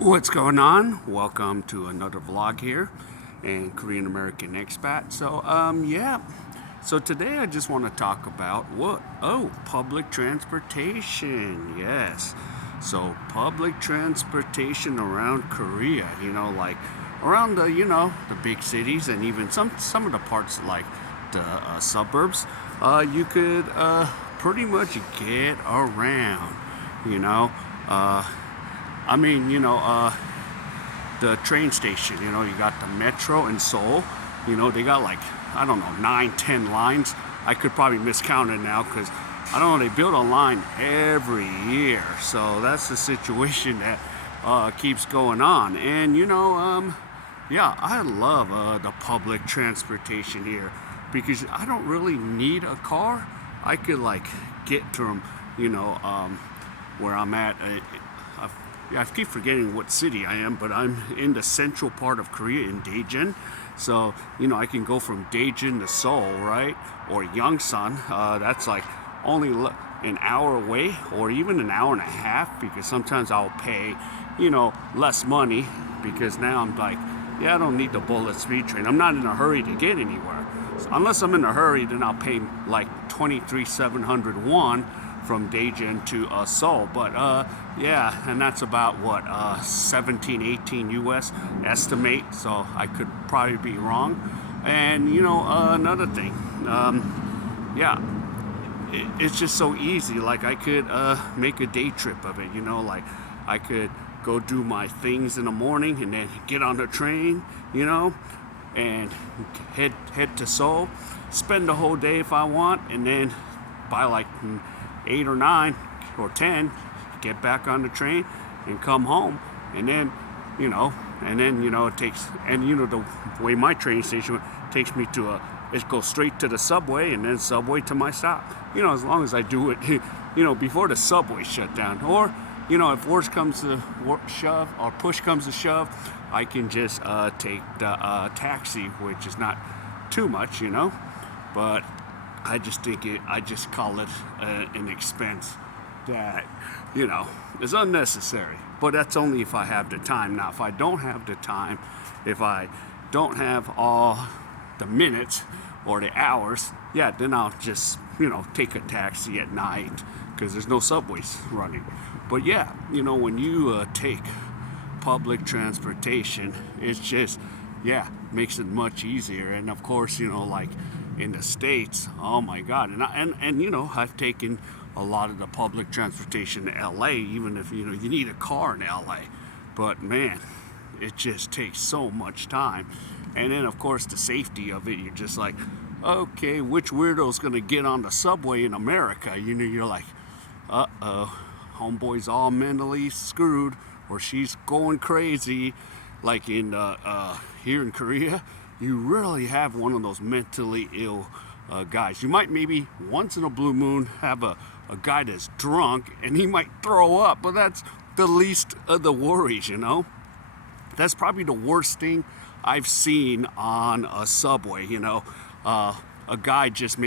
What's going on? Welcome to another vlog here and Korean American Expat. So today I just want to talk about public transportation. Yes. So public transportation around Korea, like around the big cities and even some of the parts like the suburbs, you could pretty much get around, you know. I mean, the train station, you got the metro in Seoul, they got like, I don't know, 9, 10 lines. I could probably miscount it now because I don't know, they build a line every year. So that's the situation that keeps going on. And, yeah, I love the public transportation here because I don't really need a car. I could like get to them, where I'm at. I keep forgetting what city I am, but I'm in the central part of Korea in Daejeon. So, I can go from Daejeon to Seoul, right? Or Yongsan. That's like only an hour away or even an hour and a half because sometimes I'll pay, less money because now I'm like, yeah, I don't need the bullet speed train. I'm not in a hurry to get anywhere. So unless I'm in a hurry, then I'll pay like 23,701 from Daejeon to Seoul. But yeah, and that's about what 17, 18 US estimate. So I could probably be wrong. And another thing, yeah, it's just so easy. Like I could make a day trip of it. Like I could go do my things in the morning and then get on the train. And head to Seoul, spend the whole day if I want, and then by like 8 or 9 or 10, get back on the train and come home. And then, it takes, and the way my train station takes me to it goes straight to the subway and then subway to my stop. As long as I do it, before the subway shut down. Or, if worse comes to shove or push comes to shove, I can just take the taxi, which is not too much, but I just call it an expense that, is unnecessary. But that's only if I have the time. Now, if I don't have the time, if I don't have all the minutes or the hours, yeah, then I'll just, take a taxi at night because there's no subways running. But yeah, when you take public transportation, it's just, yeah, makes it much easier. And of course, like in the States, oh my God. And I've taken a lot of the public transportation to LA, even if, you need a car in LA. But man, it just takes so much time. And then of course the safety of it, you're just like, okay, which weirdo's gonna get on the subway in America? You're like, uh-oh, homeboy's all mentally screwed or she's going crazy. Like in here in Korea, you really have one of those mentally ill guys. You might maybe once in a blue moon have a guy that's drunk and he might throw up, but that's the least of the worries, That's probably the worst thing I've seen on a subway, a guy just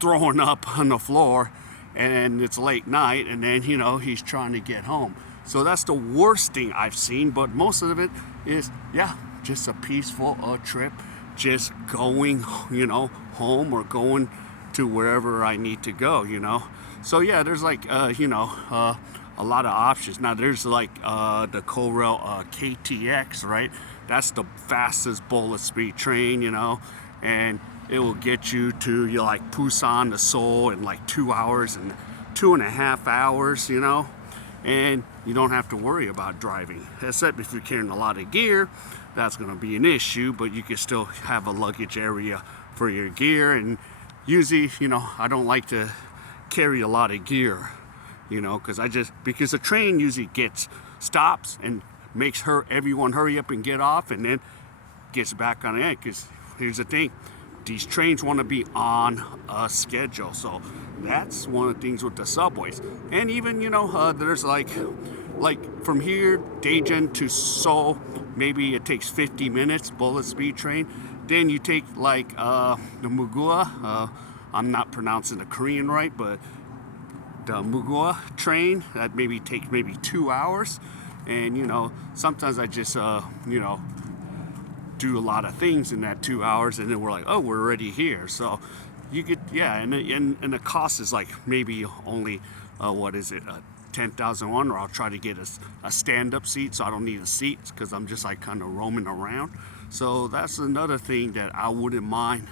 throwing up on the floor and it's late night and then, he's trying to get home. So that's the worst thing I've seen, but most of it is, yeah, just a peaceful trip, just going, home or going to wherever I need to go, So yeah, there's like, a lot of options. Now there's like the korail KTX, right? That's the fastest bullet speed train, and it will get you to like Busan to Seoul in like 2 hours and 2.5 hours, and you don't have to worry about driving, except if you're carrying a lot of gear. That's going to be an issue, but you can still have a luggage area for your gear. And usually, I don't like to carry a lot of gear, because the train usually stops and makes everyone hurry up and get off and then gets back on the end. Because here's the thing, these trains want to be on a schedule. So that's one of the things with the subways. And even, there's like from here, Daejeon to Seoul, maybe it takes 50 minutes, bullet speed train. Then you take like the Mugua, I'm not pronouncing the Korean right, but the Mugua train, that maybe takes 2 hours. And sometimes I just do a lot of things in that 2 hours, and then we're like, oh, we're already here. So you could, yeah, and the cost is like maybe only what is it, 10,000 won, or I'll try to get a stand-up seat, so I don't need a seat because I'm just like kind of roaming around. So that's another thing that I wouldn't mind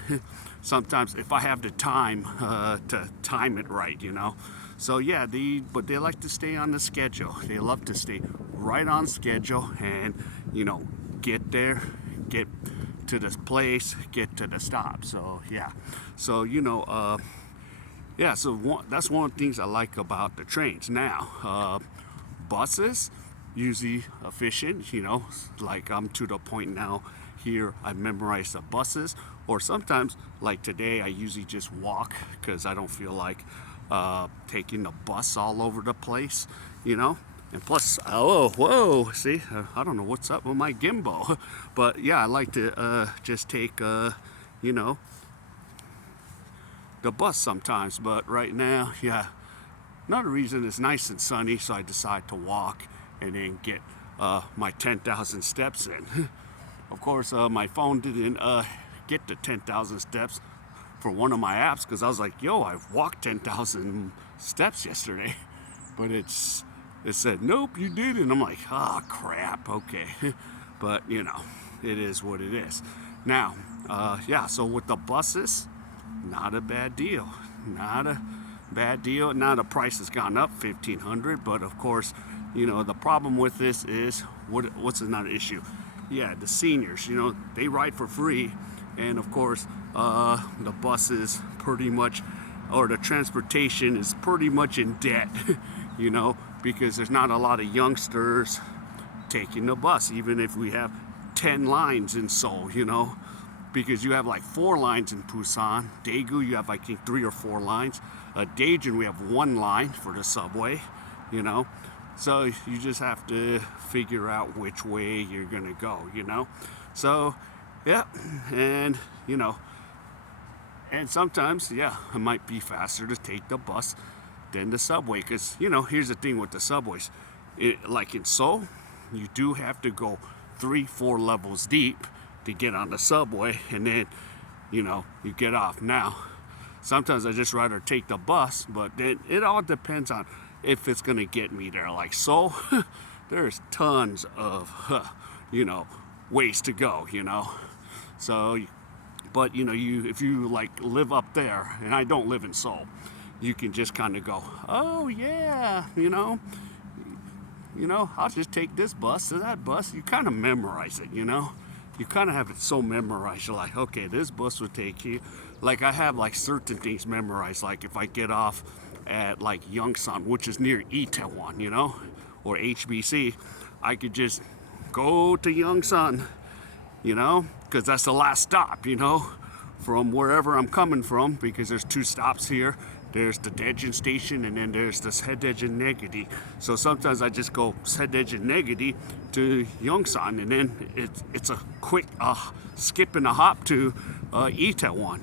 sometimes if I have the time to time it right, So yeah, but they like to stay on the schedule. They love to stay right on schedule and get there, get to this place, get to the stop. So yeah, so yeah, so that's one of the things I like about the trains. Now, buses, usually efficient, like I'm to the point now here, I memorize the buses, or sometimes, like today, I usually just walk because I don't feel like taking the bus all over the place, And plus, oh, whoa, see, I don't know what's up with my gimbal, but yeah, I like to just take, the bus sometimes. But right now, yeah, another reason it's nice and sunny, so I decide to walk and then get my 10,000 steps in. Of course, my phone didn't get the 10,000 steps for one of my apps because I was like, yo, I walked 10,000 steps yesterday, but it said, nope, you didn't. I'm like, oh, crap, okay. But, it is what it is. Now, yeah, so with the buses, not a bad deal. Not a bad deal. Now the price has gone up, $1,500, but of course, the problem with this is, what's another issue? Yeah, the seniors, they ride for free, and of course, the buses pretty much, or the transportation is pretty much in debt, because there's not a lot of youngsters taking the bus, even if we have 10 lines in Seoul, because you have like 4 lines in Busan. Daegu, you have I think 3 or 4 lines. Daejeon, we have 1 line for the subway, So you just have to figure out which way you're gonna go, So, yeah, and and sometimes, yeah, it might be faster to take the bus than the subway, because here's the thing with the subways, like in Seoul, you do have to go 3-4 levels deep to get on the subway, and then you get off. Now sometimes I just rather take the bus, but then it all depends on if it's gonna get me there. Like Seoul, there's tons of ways to go, So, but if you like live up there, and I don't live in Seoul, you can just kind of go, oh yeah, I'll just take this bus to that bus. You kind of memorize it, You kind of have it so memorized. You're like, okay, this bus will take you. Like I have like certain things memorized. Like if I get off at like Yongsan, which is near Itaewon, or HBC, I could just go to Yongsan, because that's the last stop, from wherever I'm coming from, because there's 2 stops here. There's the Daejeon station, and then there's this Sedaejeon Negeri. So sometimes I just go Sedaejeon Negeri to Yongsan, and then it's a quick skip and a hop to Itaewon,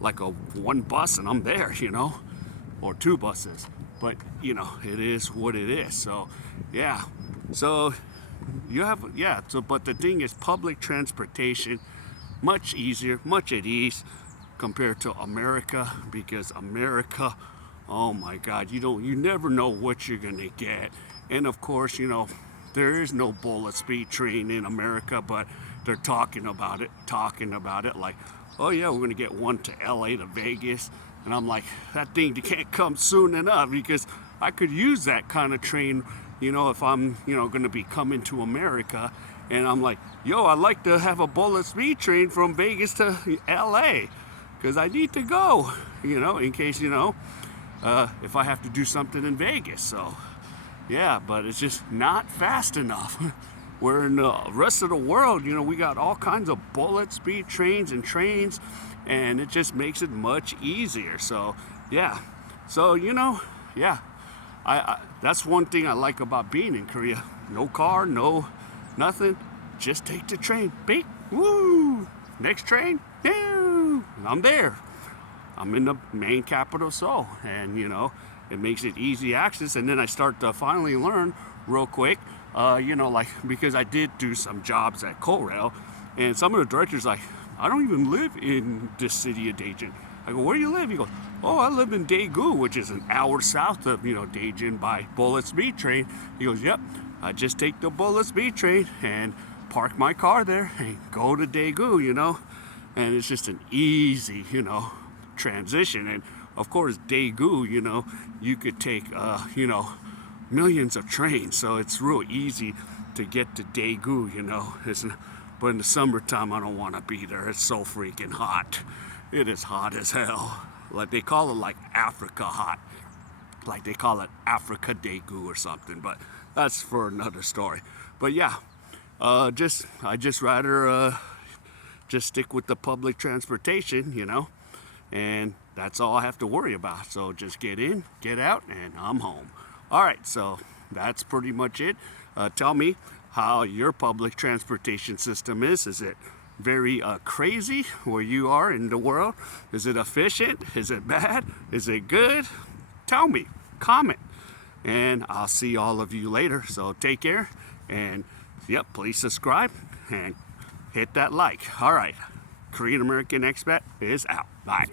like a 1 bus, and I'm there, or 2 buses. But it is what it is. So yeah, so you have but the thing is, public transportation much easier, much at ease compared to America, because America, oh my God, you never know what you're gonna get. And of course, there is no bullet speed train in America, but they're talking about it like, oh yeah, we're gonna get one to LA to Vegas. And I'm like, that thing can't come soon enough, because I could use that kind of train, if I'm, gonna be coming to America. And I'm like, yo, I'd like to have a bullet speed train from Vegas to LA, because I need to go, in case, if I have to do something in Vegas. So, yeah, but it's just not fast enough. Where in the rest of the world, we got all kinds of bullet speed trains, and it just makes it much easier. So, yeah. So, yeah. I that's one thing I like about being in Korea. No car, no nothing. Just take the train. Beep, woo! Next train, and I'm there. I'm in the main capital, Seoul, and it makes it easy access. And then I start to finally learn real quick. Like because I did do some jobs at Korail, and some of the directors like, I don't even live in this city of Dajin. I go, where do you live? He goes, oh, I live in Daegu, which is an hour south of Dajin by Bullet Speed Train. He goes, yep, I just take the Bullet Speed Train and park my car there and go to Daegu, and it's just an easy, transition. And of course, Daegu, you could take, millions of trains, so it's real easy to get to Daegu, but in the summertime, I don't want to be there. It's so freaking hot. It is hot as hell. Like they call it like Africa hot. Like they call it Africa Daegu or something, but that's for another story. But yeah, I just rather just stick with the public transportation, and that's all I have to worry about. So just get in, get out, and I'm home. All right, so that's pretty much it. Tell me how your public transportation system is. Is it very crazy where you are in the world? Is it efficient? Is it bad? Is it good? Tell me, comment, and I'll see all of you later. So take care, and yep, please subscribe and hit that like. All right, Korean American Expat is out. Bye.